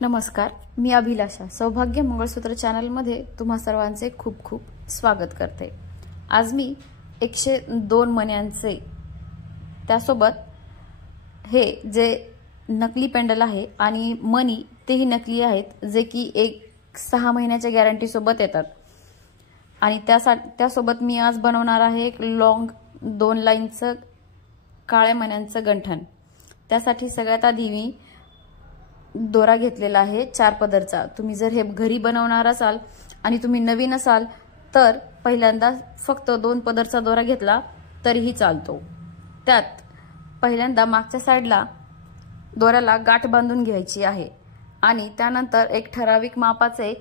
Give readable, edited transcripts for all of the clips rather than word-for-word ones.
नमस्कार, मी अभिलाषा सौभाग्य मंगळसूत्र चॅनलमध्ये तुम्हा सर्वांचे खूप खूप स्वागत करते। आज मी 102 मण्यांचे त्यासोबत हे जे नकली पेंडल आहे आणि मणी तेही नकली आहेत, जे की 6 महिन्याच्या गॅरंटी सोबत येतात। आणि त्यासोबत मी आज बनवणार आहे एक लॉंग 2 लाईनचं काळ्या मण्यांचं गंठण। त्यासाठी सगळ्यात आधी मी दोरा घेतलेला आहे 4 पदरचा। तुम्ही जर हे घरी बनवणार असाल आणि तुम्ही नवीन असाल तर पहिल्यांदा फक्त 2 पदरचा दोरा घेतला तरीही चालतो। त्यात पहिल्यांदा मागच्या साइडला दोऱ्याला गाठ बांधून घ्यायची आहे आणि त्यानंतर एक ठराविक मापाचे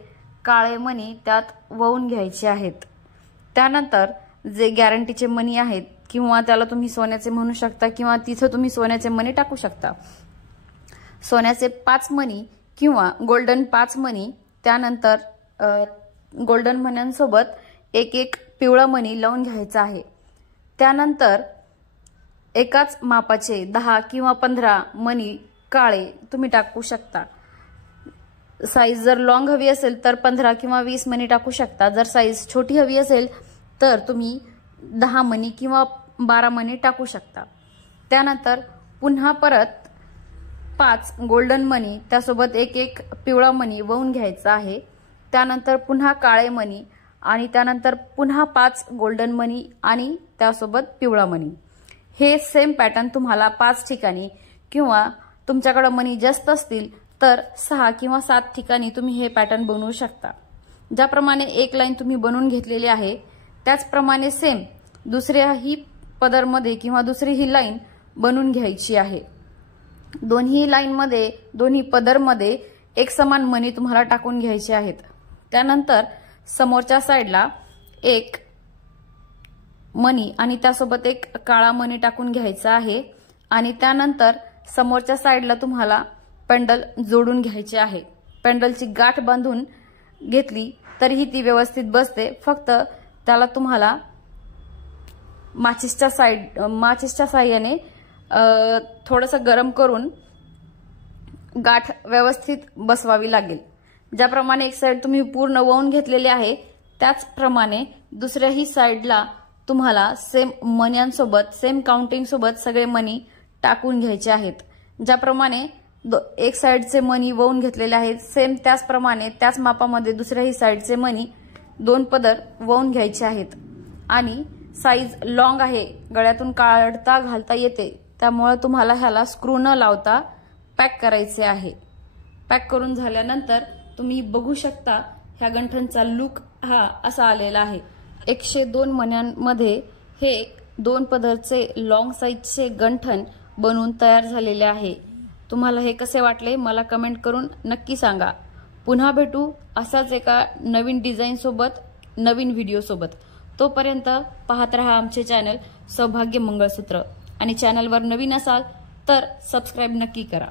काळे मणी त्यात वळून घ्यायचे आहेत। त्यानंतर जे गॅरंटीचे मणी आहेत किंवा त्याला तुम्ही सोन्याचे म्हणू शकता किंवा तिथे तुम्ही सोन्याचे मणी टाकू शकता। सोन्याचे 5 मणी किंवा गोल्डन 5 मणी, त्यानंतर गोल्डन मण्यांसोबत एक पिवळा मणी लावून घ्यायचा आहे। त्यानंतर एकाच मापाचे 10 किंवा 15 मणी काळे तुम्ही टाकू शकता। साईज जर लॉंग हवी असेल तर 15 किंवा 20 मणी टाकू शकता। जर साईज छोटी हवी असेल तर तुम्ही 10 मणी किंवा 12 मणी टाकू शकता। त्यानंतर पुन्हा परत 5 गोल्डन मणी त्यासोबत एक पिवळा मणी वळून घ्यायचा आहे। त्यानंतर पुन्हा काळे मणी आणि त्यानंतर पुन्हा 5 गोल्डन मणी आणि त्यासोबत पिवळा मणी। हे सेम पॅटर्न तुम्हाला 5 ठिकाणी किंवा तुमच्याकडे मणी जास्त असतील तर 6 किंवा 7 ठिकाणी तुम्ही हे पॅटर्न बनवू शकता। ज्याप्रमाणे एक लाईन तुम्ही बनवून घेतलेली आहे त्याचप्रमाणे सेम दुसऱ्याही पदरमध्ये किंवा दुसरी ही लाईन बनवून घ्यायची आहे। दोन्ही लाईन मध्ये दोन्ही पदर मध्ये एक समान मणी तुम्हाला टाकून घ्यायचे आहेत। त्यानंतर समोरच्या साइडला एक मणी आणि त्यासोबत एक काळा मणी टाकून घ्यायचा आहे आणि त्यानंतर समोरच्या साइडला तुम्हाला पेंडल जोडून घ्यायचे आहे। पेंडलची गाठ बांधून घेतली तरीही ती व्यवस्थित बसते, फक्त त्याला तुम्हाला माचीसच्या साहाय्याने थोडंसं गरम करून गाठ व्यवस्थित बसवावी लागेल। ज्याप्रमाणे एक साइड तुम्ही पूर्ण वळून घेतलेले आहे त्याचप्रमाणे दुसऱ्याही साइडला तुम्हाला सेम मण्यांसोबत सेम काउंटिंग सोबत सगळे मणी टाकून घ्यायचे आहेत। ज्याप्रमाणे एक साइडचे मणी वळून घेतलेले आहेत सेम त्याचप्रमाणे त्याच मापामध्ये दुसऱ्याही साइडचे मणी 2 पदर वळून घ्यायचे आहेत। आणि साईज लॉंग आहे, गळ्यातून काढता घालता येते, त्यामुळे तुम्हाला ह्याला स्क्रू न लावता पॅक करायचे आहे। पॅक करून झाल्यानंतर तुम्ही बघू शकता ह्या गंठणचा लुक हा असा आलेला आहे। 102 मण्यांमध्ये हे 2 पदरचे लॉंग साईजचे गंठण बनवून तयार झालेले आहे। तुम्हाला हे कसे वाटले मला कमेंट करून नक्की सांगा। पुन्हा भेटू असाच एका नवीन डिझाईन सोबत, नवीन व्हिडिओ सोबत। तोपर्यंत पाहत रहा आमचे चॅनल सौभाग्य मंगळसूत्र आणि चॅनलवर नवीन असाल तर सबस्क्राइब नक्की करा।